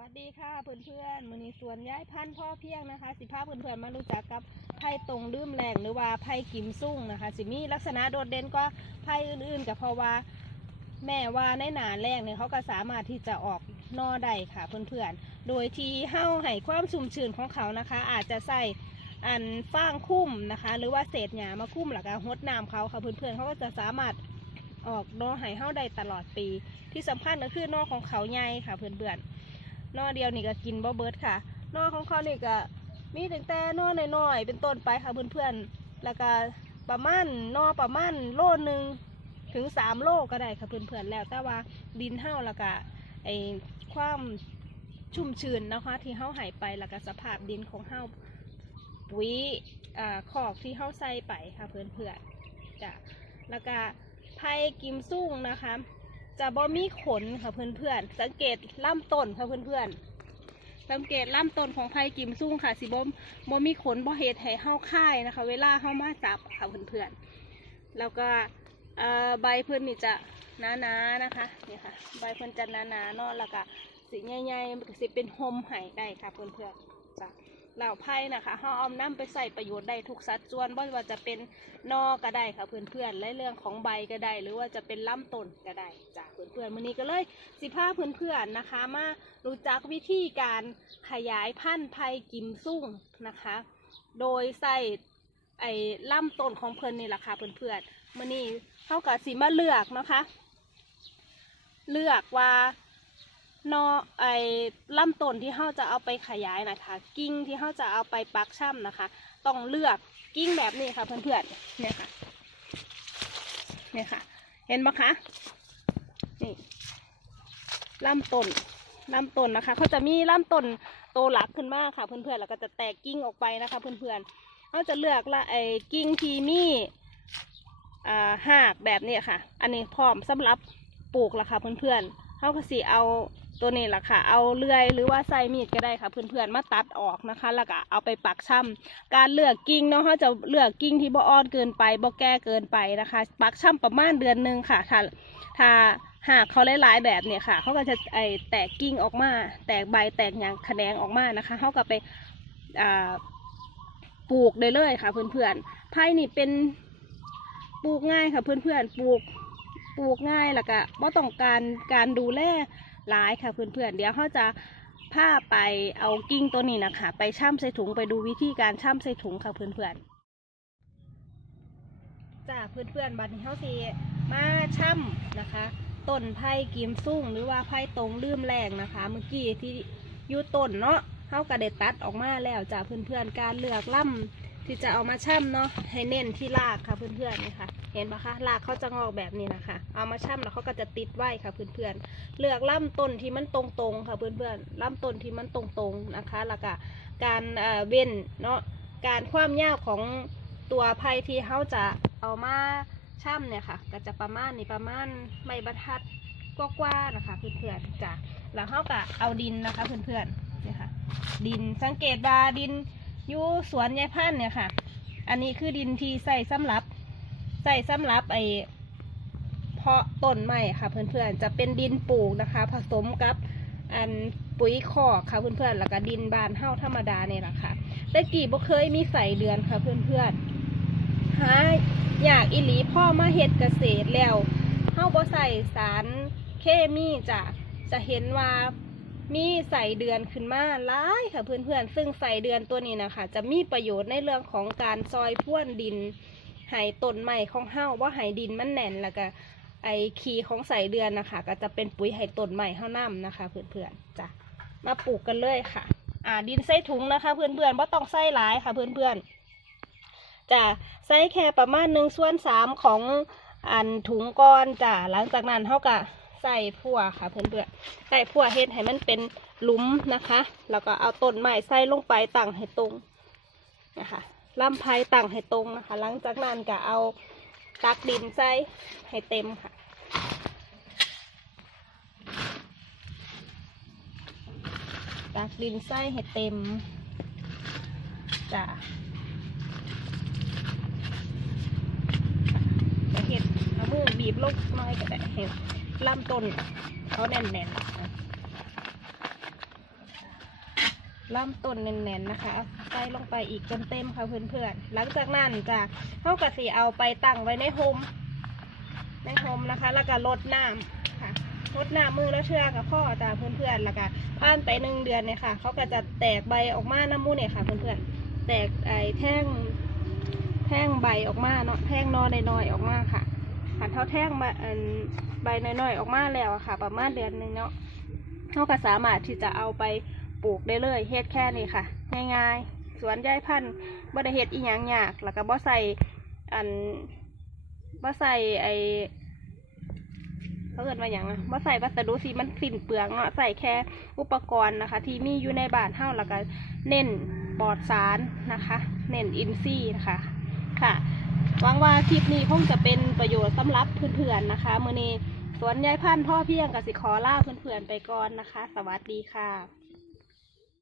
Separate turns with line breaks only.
วัสดีค่ะเพื่อนๆมือนี้สวนย้ายพันธุ์พ่อเพียงนะคะ สิพาเพื่อนๆมารู้จักกับไผ่ตรงลืมแรงหรือว่าไผ่กิมซุ่งนะคะ สิมีลักษณะโดดเด่นกว่าไผ่อื่นๆก็เพราะว่าแม่ว่าในหนาแรงเนี่ยเขาก็สามารถที่จะออกนอได้ค่ะเพื่อนๆโดยที่เฮ้าให้ความชุ่มชื้นของเขานะคะ อาจจะใส่อันฟางคุ้มนะคะ หรือว่าเศษหญ้ามาคุ้มหลักการหดน้ำเขาค่ะเพื่อนๆเขาก็จะสามารถออกนอให้เฮ้าได้ตลอดปี ที่สำคัญก็คือนอของเขาใหญ่ค่ะเพื่อนๆน นอเดียวนี่ก็กินบ่เบิดค่ะนอของเขานี่ก็มีตั้งแต่นอน้อยๆเป็นต้นไปค่ะเพื่อนๆแล้วก็ประมาณนอประมาณโลนึงถึงสามโลก็ได้ค่ะเพื่อนๆแล้วแต่ว่าดินเฮาแล้วก็ไอความชุ่มชื้นนะคะ ที่เฮาหายไปแล้วก็สภาพดินของเฮาปุ๋ยอ่าขอกที่เฮาใส่ไปค่ะเพื่อนๆจ้ะแล้วก็ไผ่กิมซุ่งนะคะ จะบ่มีขนค่ะเพื่อนๆ สังเกตล่ำต้นค่ะเพื่อนๆ สังเกตล่ำต้นของไผ่กิมซุ่งค่ะสิบ่บ่มีขนบ่เฮ็ดให้เฮาค่ายนะคะ เวลาเฮามาจับค่ะเพื่อนๆ แล้วก็ใบเพิ่อนนี่จะหนาๆนะคะนี่ค่ะ ใบเพิ่อนจะหนาๆเนาะแล้วก็สีใหญ่ๆมันก็สิเป็นโฮมไห้ได้ค่ะเพื่อนๆจ้ะ เหล่าไผ่นะคะเฮาเอาน้ำไปใส่ประโยชน์ได้ทุกสัดส่วนบ่ว่าจะเป็นนอก็ได้ค่ะเพื่อนๆและเรื่องของใบก็ได้ หรือว่าจะเป็นลำต้นก็ได้จ้ะเพื่อนๆมื้อนี้ก็เลยสิพาเพื่อนๆนะคะ มารู้จักวิธีการขยายพันธุ์ไผ่กิมซุ่งนะคะ โดยใส่ไอ้ลำต้นของเพิ่นนี่แหละค่ะเพื่อนๆมื้อนี้เฮากับสิมาเลือกนะคะ เลือกว่า นอไอ้ลำต้นที่เฮาจะเอาไปขยายนะคะ กิ่งที่เฮาจะเอาไปปักช่ำนะคะ ต้องเลือกกิ้งแบบนี้ค่ะเพื่อนๆเนี่ยค่ะเนี่ยค่ะ เห็นไหมคะนี่ลำต้นลำต้นนะคะเขาจะมีลำต้นโตหลักขึ้นมากค่ะเพื่อนๆแล้วก็จะแตกกิ้งออกไปนะคะเพื่อนๆเขาจะเลือกละไอ้กิ้งทีมี่าหากแบบนี้ค่ะ อันนี้พร้อมสำหรับปลูกละค่ะเพื่อนๆเขาก็สิเอา ตัวนี้แหละค่ะ เอาเลื่อยหรือว่าไส้มีดก็ได้ค่ะ เพื่อนๆมาตัดออกนะคะ แล้วก็เอาไปปักช่ำการเลือกกิ่งเนาะเขาจะเลือกกิ่งที่บ่อ่อนเกินไปบ่แก่เกินไปนะคะ ปักช่ำประมาณเดือนหนึ่งค่ะถ้าถ้าหากเขาหลายๆแบบเนี่ยค่ะเขาก็จะไอแตกกิ่งออกมา แตกใบแตกหยางแขนงออกมานะคะเขาก็ไปปลูกได้เลยค่ะ เพื่อนๆไผ่นี่เป็นปลูกง่ายค่ะ เพื่อนๆปลูกปลูกง่ายแล้วก็บ่ต้องการการดูแล หลายค่ะเพื่อนๆเดี๋ยวเขาจะพาไปเอากิ้งตัวนี้นะคะ ไปช่ำใส่ถุงไปดูวิธีการช่ำใส่ถุงค่ะเพื่อนๆจ้าเพื่อนๆบัดนี้เขาสิมาช่ำนะคะต้นไผ่กิมซุ่งหรือว่าไผ่ตรงลืมแรงนะคะ เมื่อกี้ที่อยู่ต้นเนาะเขากระเด็ดตัดออกมาแล้วจ้าเพื่อนๆการเลือกล่ำ ที่จะเอามาช่ำเนาะให้เน้นที่รากค่ะเพื่อนๆนี่ค่ะ เห็นปะคะรากเขาจะงอกแบบนี้นะคะ เอามาช่ำแล้วเขาก็จะติดไว้ค่ะเพื่อนๆเลือกลำต้นที่มันตรงๆค่ะเพื่อนๆลำต้นที่มันตรงๆนะคะ แล้วก็การเว้นเนาะการความยาวของตัวไผ่ที่เขาจะเอามาช่ำเนี่ยค่ะ ก็จะประมาณนี่ประมาณไม่บรรทัดกว่าๆนะคะเพื่อนๆจ้ะแล้วเขาก็เอาดินนะคะเพื่อนๆเนี่ยค่ะดินสังเกตว่าดิน อยู่สวนยายพันเนี่ยค่ะ อันนี้คือดินที่ใส่สำหรับใส่สำหรับไอเพาะต้นใหม่ค่ะเพื่อนๆจะเป็นดินปลูกนะคะ ผสมกับอันปุ๋ยคอกค่ะเพื่อนๆแล้วก็ดินบานเฮ้าธรรมดาเนี่ยแหละค่ะแต่กี่บ่เคยมีใส่เดือนค่ะเพื่อนๆหาอยากอิหลีพ่อมาเฮ็ดเกษตรแล้วเฮาบ่ใส่สารเคมีจ้ะจะเห็นว่า มีใส่เดือนขึ้นมาหลายค่ะเพื่อนๆ ซึ่งใส่เดือนตัวนี้นะคะจะมีประโยชน์ในเรื่องของการซอยพ่วนดินให้ต้นใหม่ของเฮ้าว่าให้ดินมันแน่นแล้วก็ไอขีของใส่เดือนนะคะ ก็จะเป็นปุ๋ยไห่ต้นใหม่เข้าน้ำนะคะเพื่อนๆจ้ะมาปลูกกันเลยค่ะ อ่าดินใส่ถุงนะคะ เพื่อนๆว่าต้องใส่หลายค่ะเพื่อนๆจะใส่แค่ประมาณหนึ่งส่วนสามของอันถุงก้อนจ้ะหลังจากนั้นเขาก็ ใส่พั่วค่ะเพื่อนๆใส่พั่วเฮ็ดให้มันเป็นหลุมนะคะ แล้วก็เอาต้นไม้ใส่ลงไปตั้งให้ตรงนะคะลำไพตั้งให้ตรงนะคะ หลังจากนั้นก็เอาตักดินใส่ให้เต็มค่ะตักดินไส้ให้เต็มจ้ะจะเห็ดเอามือบีบลงน้อยก็ได้เห็ด ลำต้นเขาแน่นๆนลำต้นแน่นๆนะคะใส่ลงไปอีกจนเต็มค่ะเพื่อนๆ หลังจากนั้นจะเท่ากับสีเอาไปตั้งไว้ในโฮมในโฮมนะคะ แล้วก็ลดน้ำค่ะลดน้ำมือแล้วเชื่อกับพ่อจ้าเพื่อนๆ แล้วก็ผ่านไปหนึ่งเดือนเนี่ยค่ะเขาก็จะแตกใบออกมาน้ำมูกเนี่ยค่ะเพื่อนๆ แตกไอ้แท่งแท่งใบออกมาเนาะแท่งนอน้อยๆออกมาค่ะ หันเท่าแท่งใบอันใบน้อยๆออกมาแล้วอะค่ะ ประมาณเดือนหนึ่งเนาะเขาก็สามารถที่จะเอาไปปลูกได้เลยเฮ็ดแค่นี้ค่ะ ง่ายๆ สวนย้ายพันธุ์บ่ได้เฮ็ดอีหยังยาก แล้วก็บ่ใส่อันบ่ใส่ไอเขาเกิดมาอย่างอะบ่ใส่วัสดุที่มันสิ้นเปลืองเนาะใส่แค่อุปกรณ์นะคะ ที่มีอยู่ในบ้านเฮาแล้วก็เน้นปลอดสารนะคะ เน้นอินทรีย์นะคะค่ะ หวังว่าคลิปนี้คงจะเป็นประโยชน์สำหรับเพื่อนๆนะคะ มือนี้สวนยายพันธุ์พ่อเพียงกับสิขอล่าเพื่อนๆไปก่อนนะคะ สวัสดีค่ะ